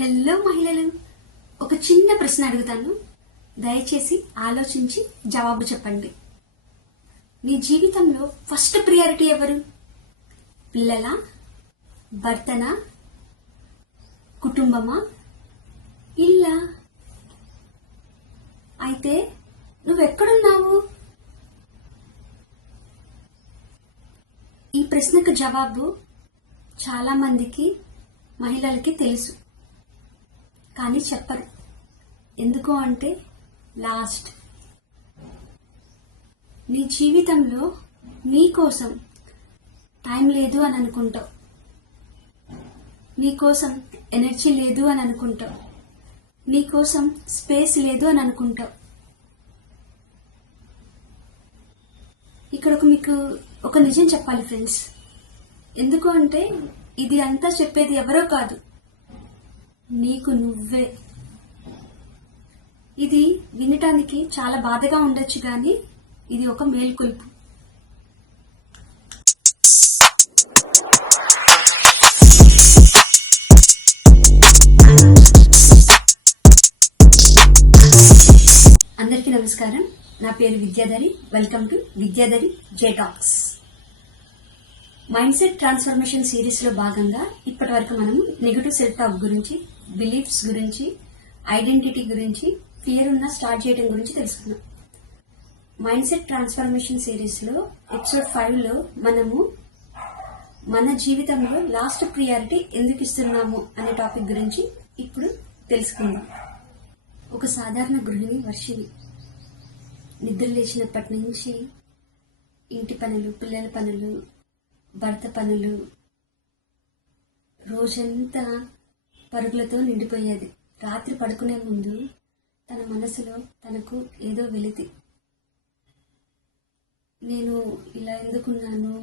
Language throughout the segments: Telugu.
హలో మహిళలు, ఒక చిన్న ప్రశ్న అడుగుతాను. దయచేసి ఆలోచించి జవాబు చెప్పండి. మీ జీవితంలో ఫస్ట్ ప్రియారిటీ ఎవరు? పిల్లలా, భర్తనా, కుటుంబమా, ఇల్లా? అయితే నువ్వెక్కడున్నావు? ఈ ప్రశ్నకు జవాబు చాలా మందికి మహిళలకి తెలుసు, కానీ చెప్పరు. ఎందుకు అంటే లాస్ట్. నీ జీవితంలో నీకోసం టైం లేదు అని అనుకుంటావు, నీకోసం ఎనర్జీ లేదు అని అనుకుంటావు, నీకోసం స్పేస్ లేదు అని అనుకుంటావు. ఇక్కడ మీకు ఒక నిజం చెప్పాలి ఫ్రెండ్స్. ఎందుకు అంటే ఇది అంతా చెప్పేది ఎవరో కాదు, నీకు నువ్వే. ఇది వినటానికి చాలా బాధగా ఉండొచ్చు, కానీ ఇది ఒక మేల్కొల్పు. అందరికీ నమస్కారం. నా పేరు Vidyadhari. Welcome to Vidyadhari J talks. Mind set transformation series లో భాగంగా ఇప్పటి వరకు మనము నెగటివ్ సెల్ఫ్ టాక్ గురించి, బిలీఫ్స్ గురించి, ఐడెంటిటీ గురించి, ఫియర్ ఉన్న స్టార్ట్ చేయడం గురించి తెలుసుకున్నాం. మైండ్ సెట్ ట్రాన్స్ఫర్మేషన్ సిరీస్ లో ఎపిసోడ్ 5 లో మనము మన జీవితంలో లాస్ట్ ప్రియారిటీ ఎందుకు ఇస్తున్నాము అనే టాపిక్ గురించి ఇప్పుడు తెలుసుకుందాం. ఒక సాధారణ గృహిణి వర్షిణి నిద్ర లేచినప్పటి నుంచి ఇంటి పనులు, పిల్లల పనులు, భర్త పనులు, రోజంతా పరుగులతో నిండిపోయేది. రాత్రి పడుకునే ముందు తన మనసులో తనకు ఏదో వెలితి. నేను ఇలా ఎందుకున్నాను,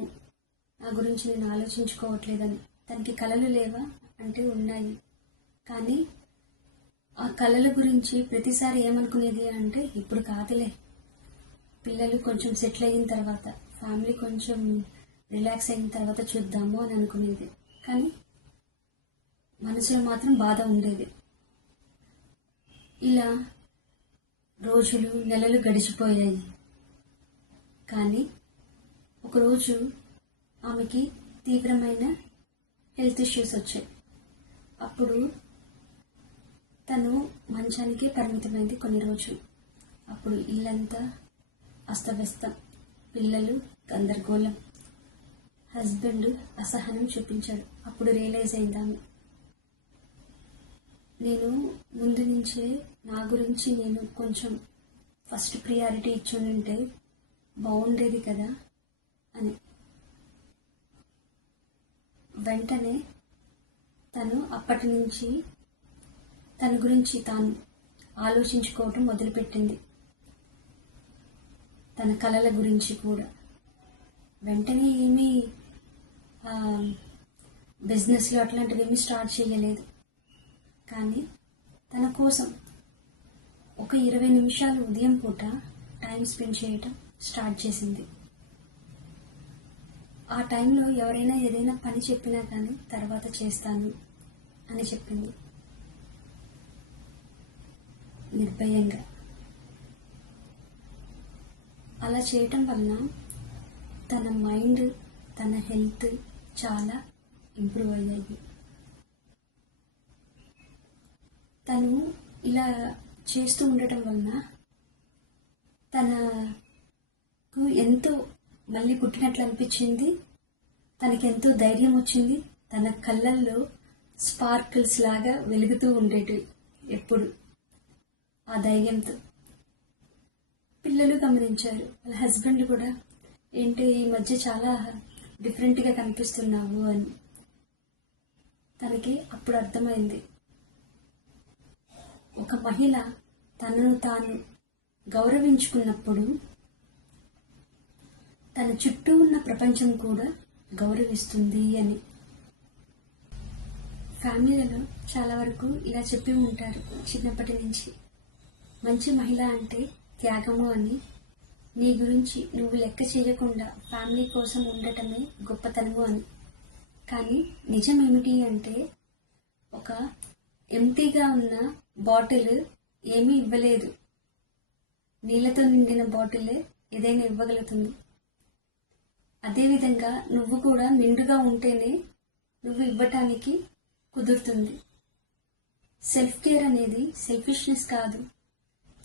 నా గురించి నేను ఆలోచించుకోవట్లేదని. తనకి కలలు లేవా అంటే ఉన్నాయి, కానీ ఆ కలల గురించి ప్రతిసారి ఏమనుకునేది అంటే ఇప్పుడు కాదులే, పిల్లలు కొంచెం సెటిల్ అయిన తర్వాత, ఫ్యామిలీ కొంచెం రిలాక్స్ అయిన తర్వాత చూద్దాము అని అనుకునేది. కానీ మనసులో మాత్రం బాధ ఉండేది. ఇలా రోజులు, నెలలు గడిచిపోయాయి. కానీ ఒకరోజు ఆమెకి తీవ్రమైన హెల్త్ ఇష్యూస్ వచ్చాయి. అప్పుడు తను మంచానికి పరిమితమైంది కొన్ని రోజులు. అప్పుడు ఇల్లంతా అస్తవ్యస్తం, పిల్లలు గందరగోళం, హస్బెండ్ అసహనం చూపించాడు. అప్పుడు రియలైజ్ అయిందాము, నేను ముందు నుంచే నా గురించి నేను కొంచెం ఫస్ట్ ప్రియారిటీ ఇచ్చుంటే బాగుండేది కదా అని. వెంటనే తను అప్పటి నుంచి తన గురించి తాను ఆలోచించుకోవటం మొదలుపెట్టింది. తన కలల గురించి కూడా. వెంటనే ఏమీ బిజినెస్లో అట్లాంటివి ఏమీ స్టార్ట్ చేయలేదు, కానీ తన కోసం ఒక 20 నిమిషాలు ఉదయం పూట టైం స్పెండ్ చేయటం స్టార్ట్ చేసింది. ఆ టైంలో ఎవరైనా ఏదైనా పని చెప్పినా కానీ తర్వాత చేస్తాను అని చెప్పింది నిర్భయంగా. అలా చేయటం వలన తన మైండ్, తన హెల్త్ చాలా ఇంప్రూవ్ అయ్యాయి. తను ఇలా చేస్తూ ఉండటం వలన తనకు ఎంతో మళ్ళీ పుట్టినట్లు అనిపించింది. తనకెంతో ధైర్యం వచ్చింది. తన కళ్ళల్లో స్పార్కిల్స్ లాగా వెలుగుతూ ఉండేటివి ఎప్పుడు ఆ ధైర్యంతో. పిల్లలు గమనించారు, వాళ్ళ హస్బెండ్ కూడా, ఏంటి ఈ మధ్య చాలా డిఫరెంట్గా కనిపిస్తున్నావు అని. తనకి అప్పుడు అర్థమైంది, ఒక మహిళ తనను తాను గౌరవించుకున్నప్పుడు తన చుట్టూ ఉన్న ప్రపంచం కూడా గౌరవిస్తుంది అని. ఫ్యామిలీలలో చాలా వరకు ఇలా చెప్పి ఉంటారు చిన్నప్పటి నుంచి, మంచి మహిళ అంటే త్యాగము అని. నీ గురించి నువ్వు లెక్క చేయకుండా ఫ్యామిలీ కోసం ఉండటమే గొప్పతనము అని. కానీ నిజం ఏమిటి అంటే, ఒక ఎంటీగా ఉన్న బాటిల్ ఏమీ ఇవ్వలేదు. నీళ్లతో నిండిన బాటిల్ ఏదైనా ఇవ్వగలుగుతుంది. అదేవిధంగా నువ్వు కూడా నిండుగా ఉంటేనే నువ్వు ఇవ్వటానికి కుదురుతుంది. సెల్ఫ్ కేర్ అనేది సెల్ఫిష్నెస్ కాదు.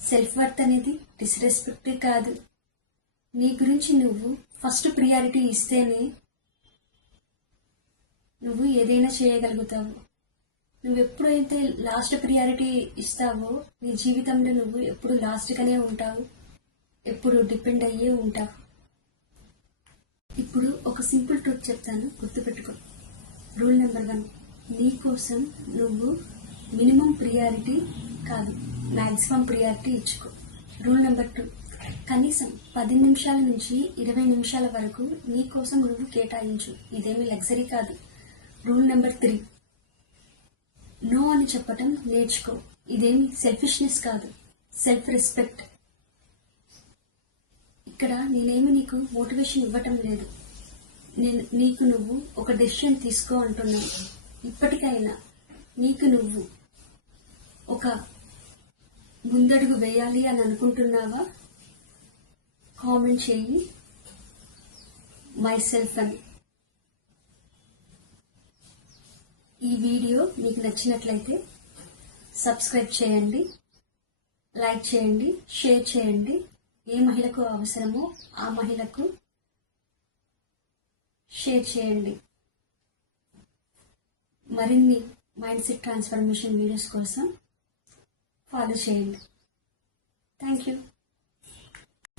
సెల్ఫ్ వర్త్ అనేది డిస్రెస్పెక్ట్ కాదు. నీ గురించి నువ్వు ఫస్ట్ ప్రియారిటీ ఇస్తేనే నువ్వు ఏదైనా చేయగలుగుతావు. నువ్వు ఎప్పుడైతే లాస్ట్ ప్రియారిటీ ఇస్తావో నీ జీవితంలో నువ్వు ఎప్పుడు లాస్ట్గానే ఉంటావు, ఎప్పుడు డిపెండ్ అయ్యే ఉంటావు. ఇప్పుడు ఒక సింపుల్ ట్రిక్ చెప్తాను, గుర్తుపెట్టుకో. రూల్ నెంబర్ 1, నీ కోసం నువ్వు మినిమం ప్రియారిటీ కాదు, మ్యాక్సిమం ప్రియారిటీ ఇచ్చుకో. రూల్ నెంబర్ 2, కనీసం 10 నిమిషాల నుంచి 20 నిమిషాల వరకు నీ కోసం నువ్వు కేటాయించు. ఇదేమి లగ్జరీ కాదు. రూల్ నెంబర్ 3, నో అని చెప్పటం నేర్చుకో. ఇదేమి సెల్ఫిష్నెస్ కాదు, సెల్ఫ్ రెస్పెక్ట్. ఇక్కడ నేనేమి నీకు మోటివేషన్ ఇవ్వటం లేదు, నీకు నువ్వు ఒక డెసిషన్ తీసుకో అంటున్నాను. ఇప్పటికైనా నీకు నువ్వు ఒక ముందడుగు వేయాలి అని అనుకుంటున్నావా? కామెంట్ చేయి మై సెల్ఫ్ అని. ఈ వీడియో మీకు నచ్చినట్లయితే సబ్స్క్రైబ్ చేయండి, లైక్ చేయండి, షేర్ చేయండి. ఏ మహిళకు అవసరమో ఆ మహిళకు షేర్ చేయండి. మరిన్ని మైండ్ సెట్ ట్రాన్స్ఫర్మేషన్ వీడియోస్ కోసం ఫాలో చేయండి. Thank you.